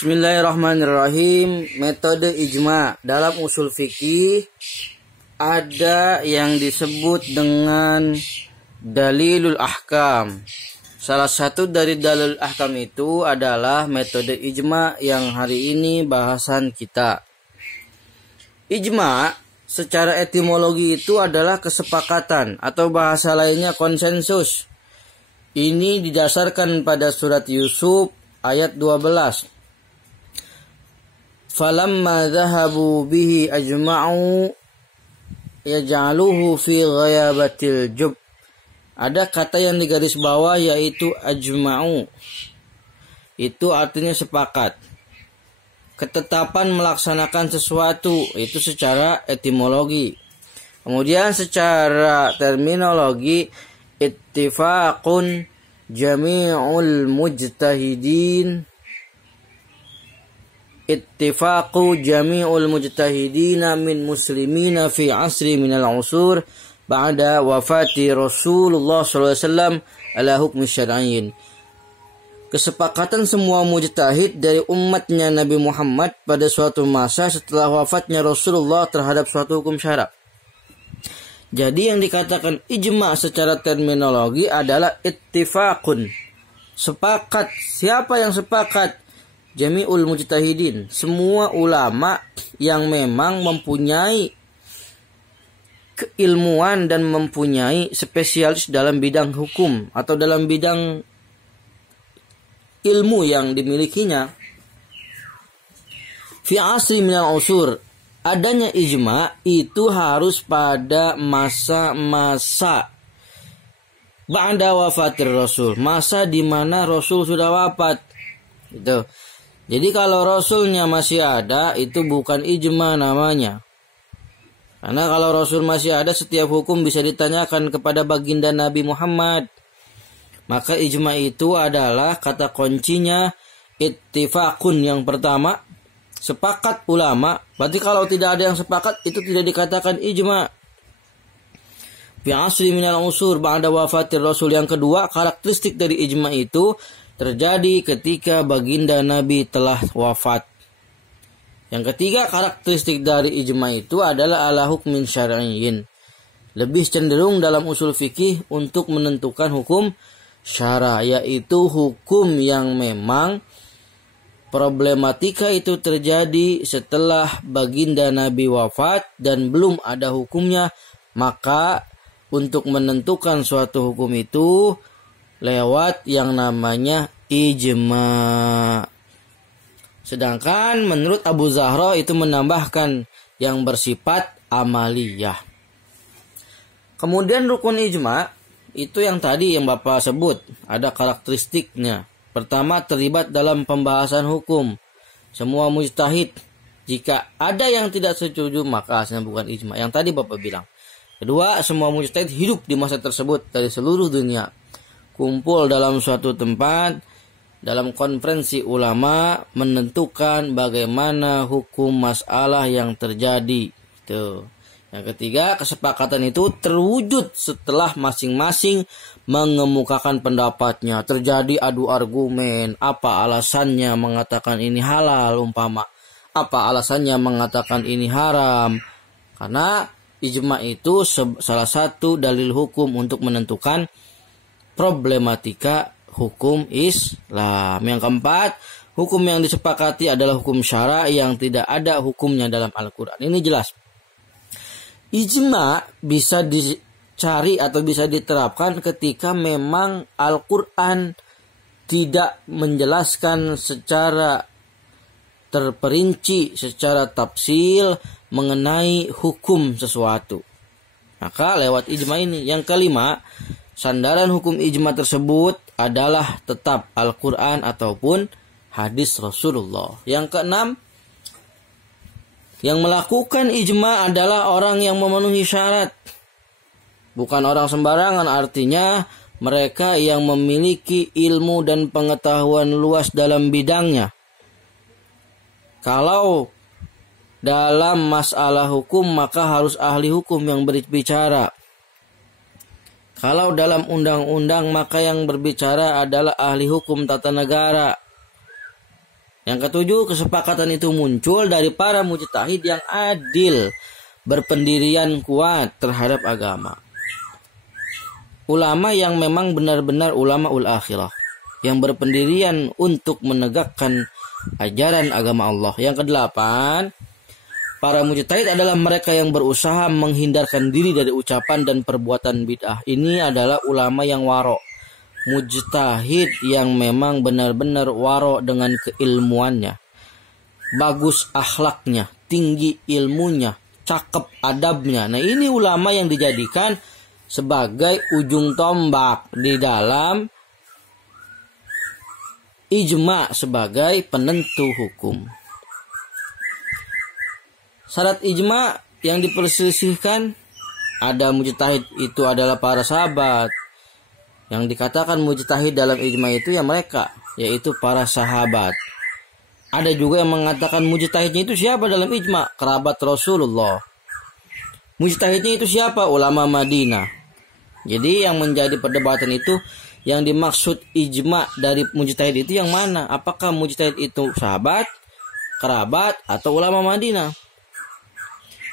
Bismillahirrahmanirrahim. Metode ijma dalam usul fikih ada yang disebut dengan dalilul ahkam. Salah satu dari dalil ahkam itu adalah metode ijma yang hari ini bahasan kita. Ijma secara etimologi itu adalah kesepakatan atau bahasa lainnya konsensus. Ini didasarkan pada surat Yusuf ayat 12. Falamma dhahabu bihi ajma'u yaj'aluhu fi ghayabatil jub. Ada kata yang digaris bawah yaitu ajma'u. Itu artinya sepakat. Ketetapan melaksanakan sesuatu itu secara etimologi. Kemudian secara terminologi ittifaqun jami'ul mujtahidin. Ittifaqu jami'ul mujtahidina min muslimina fi asri minal usur ba'da wafati Rasulullah SAW ala hukmi syar'iyyin. Kesepakatan semua mujtahid dari umatnya Nabi Muhammad pada suatu masa setelah wafatnya Rasulullah terhadap suatu hukum syara'. Jadi yang dikatakan ijma secara terminologi adalah ittifaqun. Sepakat. Siapa yang sepakat? Jami'ul mujtahidin, semua ulama yang memang mempunyai keilmuan dan mempunyai spesialis dalam bidang hukum atau dalam bidang ilmu yang dimilikinya. Fi asri minal usur, adanya ijma itu harus pada masa-masa ba'da wafatir Rasul, masa di mana Rasul sudah wafat. Gitu. Jadi kalau Rasulnya masih ada, itu bukan ijma namanya. Karena kalau Rasul masih ada, setiap hukum bisa ditanyakan kepada baginda Nabi Muhammad. Maka ijma itu adalah kata kuncinya ittifaqun yang pertama. Sepakat ulama. Berarti kalau tidak ada yang sepakat, itu tidak dikatakan ijma. Fi asri minal usur ba'da wafatir Rasul. Yang kedua, karakteristik dari ijma itu terjadi ketika baginda Nabi telah wafat. Yang ketiga, karakteristik dari ijma itu adalah ala hukmin syar'iyyin. Lebih cenderung dalam usul fikih untuk menentukan hukum syara', yaitu hukum yang memang problematika itu terjadi setelah baginda Nabi wafat dan belum ada hukumnya. Maka untuk menentukan suatu hukum itu lewat yang namanya ijma. Sedangkan menurut Abu Zahra itu menambahkan yang bersifat amaliyah. Kemudian rukun ijma itu yang tadi yang Bapak sebut, ada karakteristiknya. Pertama, terlibat dalam pembahasan hukum. Semua mujtahid, jika ada yang tidak setuju maka hasilnya bukan ijma. Yang tadi Bapak bilang. Kedua, semua mujtahid hidup di masa tersebut dari seluruh dunia, kumpul dalam suatu tempat, dalam konferensi ulama, menentukan bagaimana hukum masalah yang terjadi. Tuh. Yang ketiga, kesepakatan itu terwujud setelah masing-masing mengemukakan pendapatnya. Terjadi adu argumen, apa alasannya mengatakan ini halal umpama, apa alasannya mengatakan ini haram. Karena ijma itu salah satu dalil hukum untuk menentukan problematika hukum Islam. Yang keempat, hukum yang disepakati adalah hukum syara' yang tidak ada hukumnya dalam Al-Quran. Ini jelas. Ijma bisa dicari atau bisa diterapkan ketika memang Al-Quran tidak menjelaskan secara terperinci, secara tafsil mengenai hukum sesuatu. Maka lewat ijma ini. Yang kelima, sandaran hukum ijma tersebut adalah tetap Al-Quran ataupun hadis Rasulullah. Yang keenam, yang melakukan ijma adalah orang yang memenuhi syarat. Bukan orang sembarangan, artinya mereka yang memiliki ilmu dan pengetahuan luas dalam bidangnya. Kalau dalam masalah hukum maka harus ahli hukum yang berbicara. Kalau dalam undang-undang maka yang berbicara adalah ahli hukum tata negara. Yang ketujuh, kesepakatan itu muncul dari para mujtahid yang adil, berpendirian kuat terhadap agama. Ulama yang memang benar-benar ulama ul akhirah, yang berpendirian untuk menegakkan ajaran agama Allah. Yang kedelapan, para mujtahid adalah mereka yang berusaha menghindarkan diri dari ucapan dan perbuatan bid'ah. Ini adalah ulama yang waro. Mujtahid yang memang benar-benar waro dengan keilmuannya. Bagus akhlaknya, tinggi ilmunya, cakep adabnya. Nah, ini ulama yang dijadikan sebagai ujung tombak di dalam ijma sebagai penentu hukum. Syarat ijma yang diperselisihkan, ada mujtahid itu adalah para sahabat. Yang dikatakan mujtahid dalam ijma itu ya mereka, yaitu para sahabat. Ada juga yang mengatakan mujtahidnya itu siapa dalam ijma? Kerabat Rasulullah. Mujtahidnya itu siapa? Ulama Madinah. Jadi yang menjadi perdebatan itu, yang dimaksud ijma dari mujtahid itu yang mana? Apakah mujtahid itu sahabat, kerabat, atau ulama Madinah?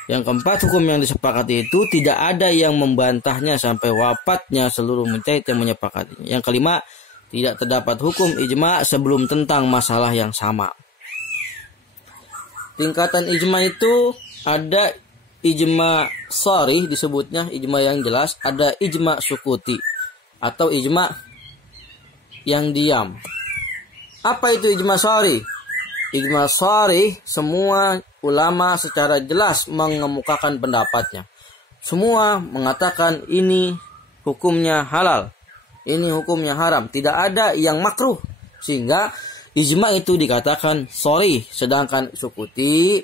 Yang keempat, hukum yang disepakati itu tidak ada yang membantahnya sampai wafatnya seluruh mujtahid yang menyepakatinya. Yang kelima, tidak terdapat hukum ijma sebelum tentang masalah yang sama. Tingkatan ijma itu ada ijma sharih disebutnya, ijma yang jelas, ada ijma sukuti atau ijma yang diam. Apa itu ijma sharih? Ijma sharih, semua ulama secara jelas mengemukakan pendapatnya. Semua mengatakan ini hukumnya halal, ini hukumnya haram, tidak ada yang makruh. Sehingga ijma itu dikatakan sharih. Sedangkan sukuti,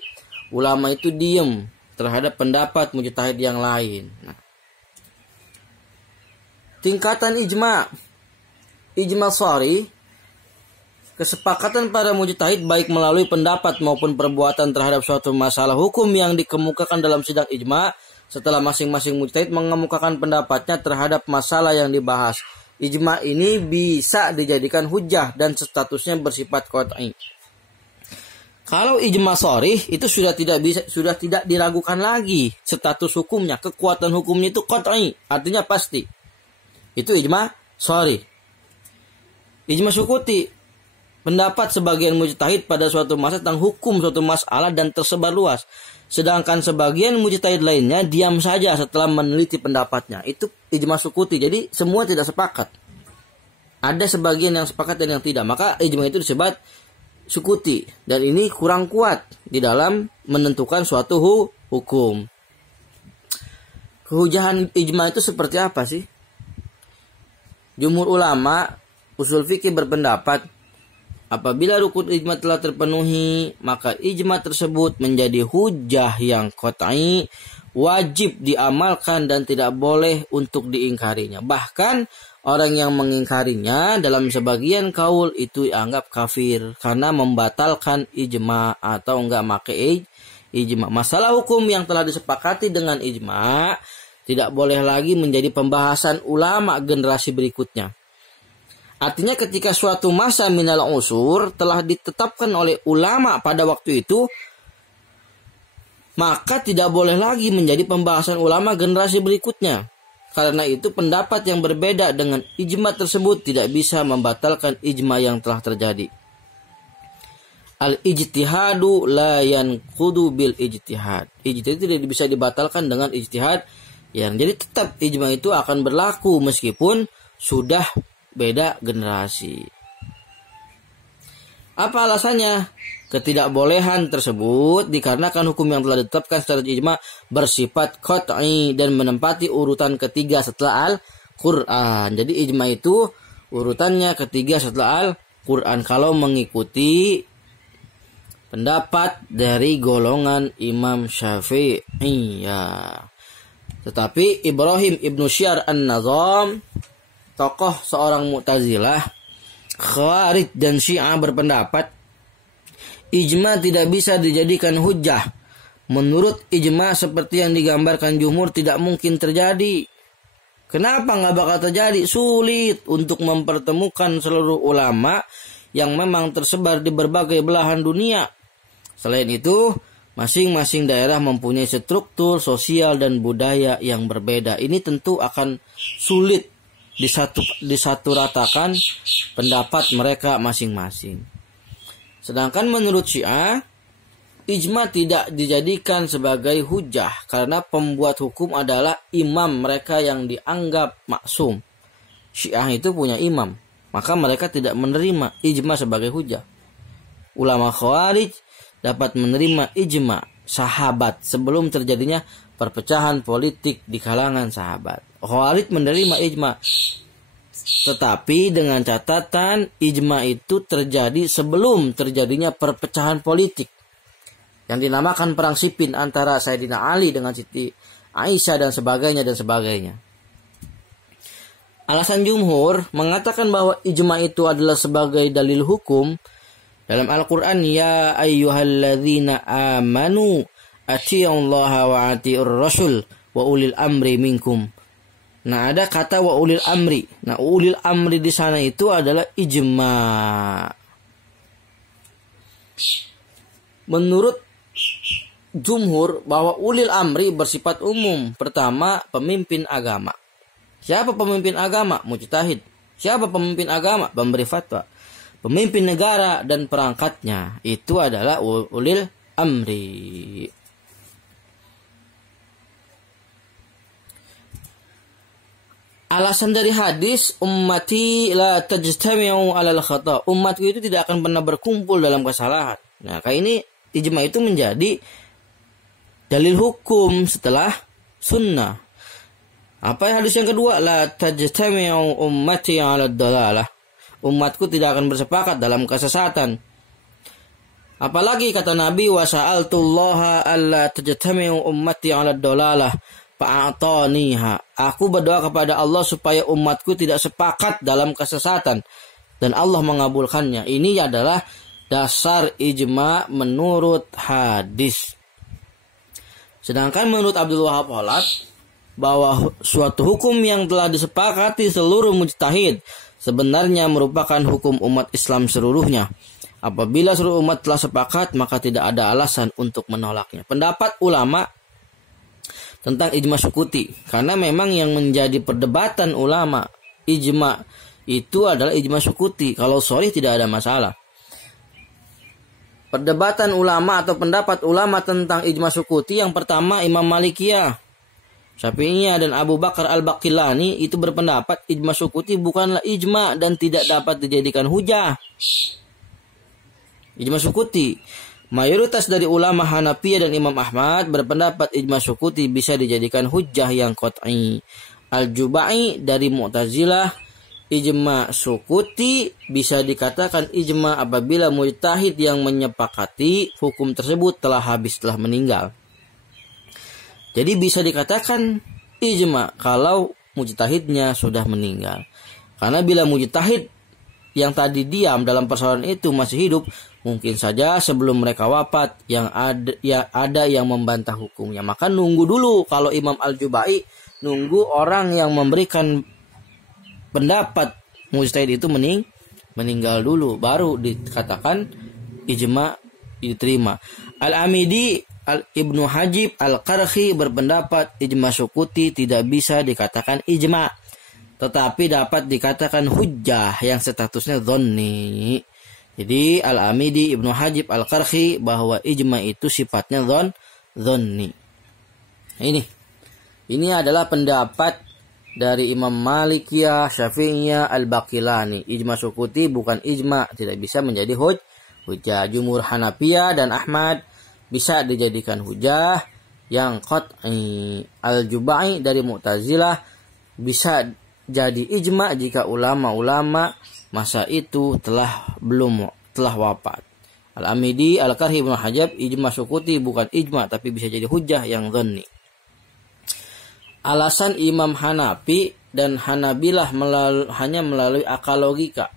ulama itu diam terhadap pendapat mujtahid yang lain. Nah, tingkatan ijma sharih, kesepakatan para mujtahid baik melalui pendapat maupun perbuatan terhadap suatu masalah hukum yang dikemukakan dalam sidang ijma setelah masing-masing mujtahid mengemukakan pendapatnya terhadap masalah yang dibahas. Ijma ini bisa dijadikan hujjah dan statusnya bersifat qat'i. Kalau ijma sharih itu sudah tidak diragukan lagi status hukumnya, kekuatan hukumnya itu qat'i, artinya pasti. Itu ijma sharih. Ijma sukuti, pendapat sebagian mujtahid pada suatu masalah tentang hukum suatu masalah dan tersebar luas. Sedangkan sebagian mujtahid lainnya diam saja setelah meneliti pendapatnya. Itu ijma sukuti. Jadi semua tidak sepakat. Ada sebagian yang sepakat dan yang tidak. Maka ijma itu disebut sukuti. Dan ini kurang kuat di dalam menentukan suatu hukum. Kehujahan ijma itu seperti apa sih? Jumhur ulama usul fikih berpendapat, apabila rukun ijma telah terpenuhi, maka ijma tersebut menjadi hujjah yang qat'i, wajib diamalkan dan tidak boleh untuk diingkarinya. Bahkan orang yang mengingkarinya dalam sebagian kaul itu dianggap kafir karena membatalkan ijma atau enggak pakai ijma. Masalah hukum yang telah disepakati dengan ijma tidak boleh lagi menjadi pembahasan ulama generasi berikutnya. Artinya ketika suatu masa minal usur telah ditetapkan oleh ulama pada waktu itu, maka tidak boleh lagi menjadi pembahasan ulama generasi berikutnya. Karena itu pendapat yang berbeda dengan ijma tersebut tidak bisa membatalkan ijma yang telah terjadi. Al-ijtihadu la yanqudu bil ijtihad. Ijtihad tidak bisa dibatalkan dengan ijtihad. Jadi tetap ijma itu akan berlaku meskipun sudah beda generasi. Apa alasannya? Ketidakbolehan tersebut dikarenakan hukum yang telah ditetapkan secara ijma bersifat qat'i dan menempati urutan ketiga setelah Al-Quran. Jadi ijma itu urutannya ketiga setelah Al-Quran kalau mengikuti pendapat dari golongan Imam Syafi'i. Ya. Tetapi Ibrahim Ibnu Syar An-Nazam, tokoh seorang Mu'tazilah, Khawarij dan Syiah berpendapat ijma tidak bisa dijadikan hujjah. Menurut ijma seperti yang digambarkan jumhur tidak mungkin terjadi. Kenapa nggak bakal terjadi? Sulit untuk mempertemukan seluruh ulama yang memang tersebar di berbagai belahan dunia. Selain itu, masing-masing daerah mempunyai struktur sosial dan budaya yang berbeda. Ini tentu akan sulit disaturatakan pendapat mereka masing-masing. Sedangkan menurut Syiah, ijma tidak dijadikan sebagai hujah karena pembuat hukum adalah imam mereka yang dianggap maksum. Syiah itu punya imam, maka mereka tidak menerima ijma sebagai hujah. Ulama Khawarij dapat menerima ijma sahabat sebelum terjadinya perpecahan politik di kalangan sahabat. Khawarij menerima ijma, tetapi dengan catatan ijma itu terjadi sebelum terjadinya perpecahan politik yang dinamakan perang Siffin antara Sayyidina Ali dengan Siti Aisyah dan sebagainya. Alasan jumhur mengatakan bahwa ijma itu adalah sebagai dalil hukum dalam Al-Quran, ya ayyuhalladzina amanu ati'ullaha wa ati'ur rasul wa ulil amri minkum. Nah, ada kata wa ulil amri. Nah, ulil amri di sana itu adalah ijma. Menurut jumhur bahwa ulil amri bersifat umum. Pertama, pemimpin agama. Siapa pemimpin agama? Mujtahid. Siapa pemimpin agama? Pemberi fatwa. Pemimpin negara dan perangkatnya itu adalah ulil amri. Alasan dari hadis, ummati la tajtami'u 'alal khata'. Umatku itu tidak akan pernah berkumpul dalam kesalahan. Nah, kayak ini ijma itu menjadi dalil hukum setelah sunnah. Apa hadis yang kedua? La tajtami'u ummati 'alad dalalah. Umatku tidak akan bersepakat dalam kesesatan. Apalagi kata Nabi, wa sa'altullaha alla tajtami'u ummati 'alad dalalah fa'ataniha. Aku berdoa kepada Allah supaya umatku tidak sepakat dalam kesesatan dan Allah mengabulkannya. Ini adalah dasar ijma menurut hadis. Sedangkan menurut Abdul Wahab Holad, bahwa suatu hukum yang telah disepakati seluruh mujtahid sebenarnya merupakan hukum umat Islam seluruhnya. Apabila seluruh umat telah sepakat, maka tidak ada alasan untuk menolaknya. Pendapat ulama tentang ijma sukuti, karena memang yang menjadi perdebatan ulama ijma itu adalah ijma sukuti. Kalau sharih tidak ada masalah. Perdebatan ulama atau pendapat ulama tentang ijma sukuti, yang pertama Imam Malikiyah, Syafi'iyah dan Abu Bakar Al-Baqillani itu berpendapat ijma sukuti bukanlah ijma dan tidak dapat dijadikan hujah. Ijma sukuti. Mayoritas dari ulama Hanafiyah dan Imam Ahmad berpendapat ijma sukuti bisa dijadikan hujjah yang qat'i. Al-Jubai dari Mu'tazilah, ijma sukuti bisa dikatakan ijma apabila mujtahid yang menyepakati hukum tersebut telah meninggal. Jadi bisa dikatakan ijma kalau mujtahidnya sudah meninggal. Karena bila mujtahid yang tadi diam dalam persoalan itu masih hidup, mungkin saja sebelum mereka wafat yang ada yang membantah hukumnya. Maka nunggu dulu, kalau Imam Al-Jubai nunggu orang yang memberikan pendapat mujtahid itu meninggal dulu, baru dikatakan ijma diterima. Al-Amidi, Ibnu Hajib, Al-Qarhi berpendapat ijma sukuti tidak bisa dikatakan ijma, tetapi dapat dikatakan hujjah yang statusnya dhonni. Jadi Al-Amidi, Ibnu Hajib, Al-Qarhi bahwa ijma itu sifatnya dhonni. Ini adalah pendapat dari Imam Malikiyah, Syafi'iyah, Al-Baqillani. Ijma sukuti bukan ijma, tidak bisa menjadi hujjah. Jumhur Hanafiyah dan Ahmad bisa dijadikan hujjah yang qat'i. Al-Jubai dari Mu'tazilah bisa jadi ijma jika ulama-ulama masa itu telah wafat. Al-Amidi, Al-Qarhi, Ibnu Hajab, ijma sukuti bukan ijma tapi bisa jadi hujjah yang dhonni. Alasan Imam Hanafi dan Hanabilah hanya melalui akal logika.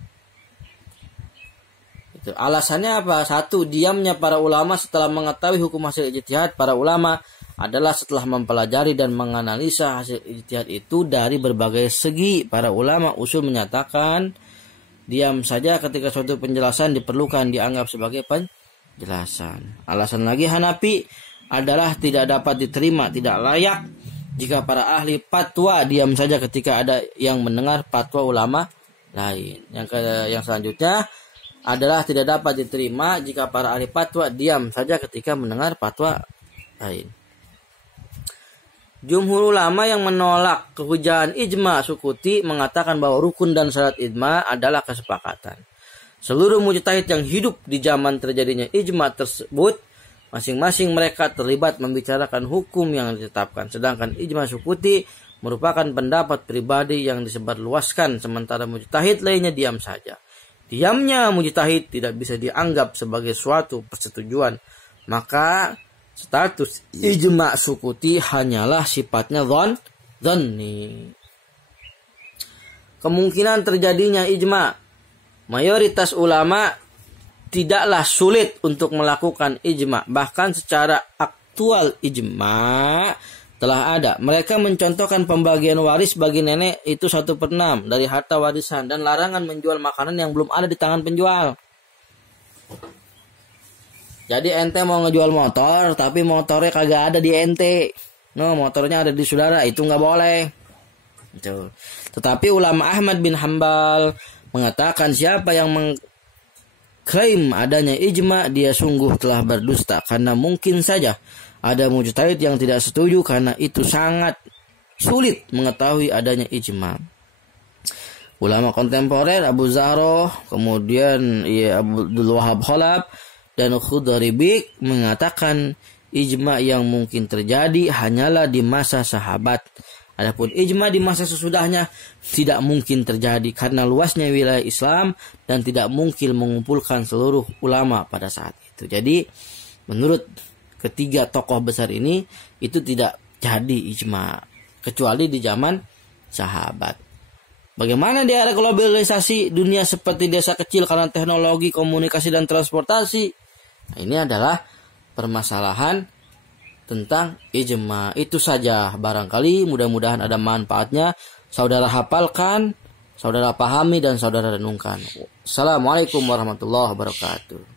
Alasannya apa? Satu, diamnya para ulama setelah mengetahui hukum hasil ijtihad. Para ulama adalah setelah mempelajari dan menganalisa hasil ijtihad itu dari berbagai segi. Para ulama usul menyatakan diam saja ketika suatu penjelasan diperlukan dianggap sebagai penjelasan. Alasan lagi Hanafi adalah tidak dapat diterima, tidak layak jika para ahli fatwa diam saja ketika ada yang mendengar fatwa ulama lain. Yang selanjutnya adalah tidak dapat diterima jika para ahli fatwa diam saja ketika mendengar fatwa lain. Jumhur ulama yang menolak kehujahan ijma Sukuti mengatakan bahwa rukun dan syarat ijma adalah kesepakatan. Seluruh mujtahid yang hidup di zaman terjadinya ijma tersebut, masing-masing mereka terlibat membicarakan hukum yang ditetapkan. Sedangkan ijma Sukuti merupakan pendapat pribadi yang disebarluaskan, sementara mujtahid lainnya diam saja. Diamnya mujtahid tidak bisa dianggap sebagai suatu persetujuan. Maka status ijma Sukuti hanyalah sifatnya dhanni. Kemungkinan terjadinya ijma. Mayoritas ulama tidaklah sulit untuk melakukan ijma. Bahkan secara aktual ijma telah ada. Mereka mencontohkan pembagian waris bagi nenek itu 1/6 dari harta warisan dan larangan menjual makanan yang belum ada di tangan penjual. Jadi ente mau ngejual motor tapi motornya kagak ada di ente. No, motornya ada di saudara, itu nggak boleh. Itu. Tetapi ulama Ahmad bin Hambal mengatakan siapa yang mengklaim adanya ijma dia sungguh telah berdusta, karena mungkin saja ada mujtahid yang tidak setuju karena itu sangat sulit mengetahui adanya ijma. Ulama kontemporer Abu Zahroh, kemudian Abdul Wahab Khalaf dan Khudaribik mengatakan ijma yang mungkin terjadi hanyalah di masa sahabat. Adapun ijma di masa sesudahnya tidak mungkin terjadi karena luasnya wilayah Islam dan tidak mungkin mengumpulkan seluruh ulama pada saat itu. Jadi menurut ketiga tokoh besar ini itu tidak jadi ijma kecuali di zaman sahabat. Bagaimana di era globalisasi dunia seperti desa kecil karena teknologi, komunikasi dan transportasi? Nah, ini adalah permasalahan tentang ijma. Itu saja barangkali, mudah-mudahan ada manfaatnya. Saudara hafalkan, saudara pahami dan saudara renungkan. Assalamualaikum warahmatullahi wabarakatuh.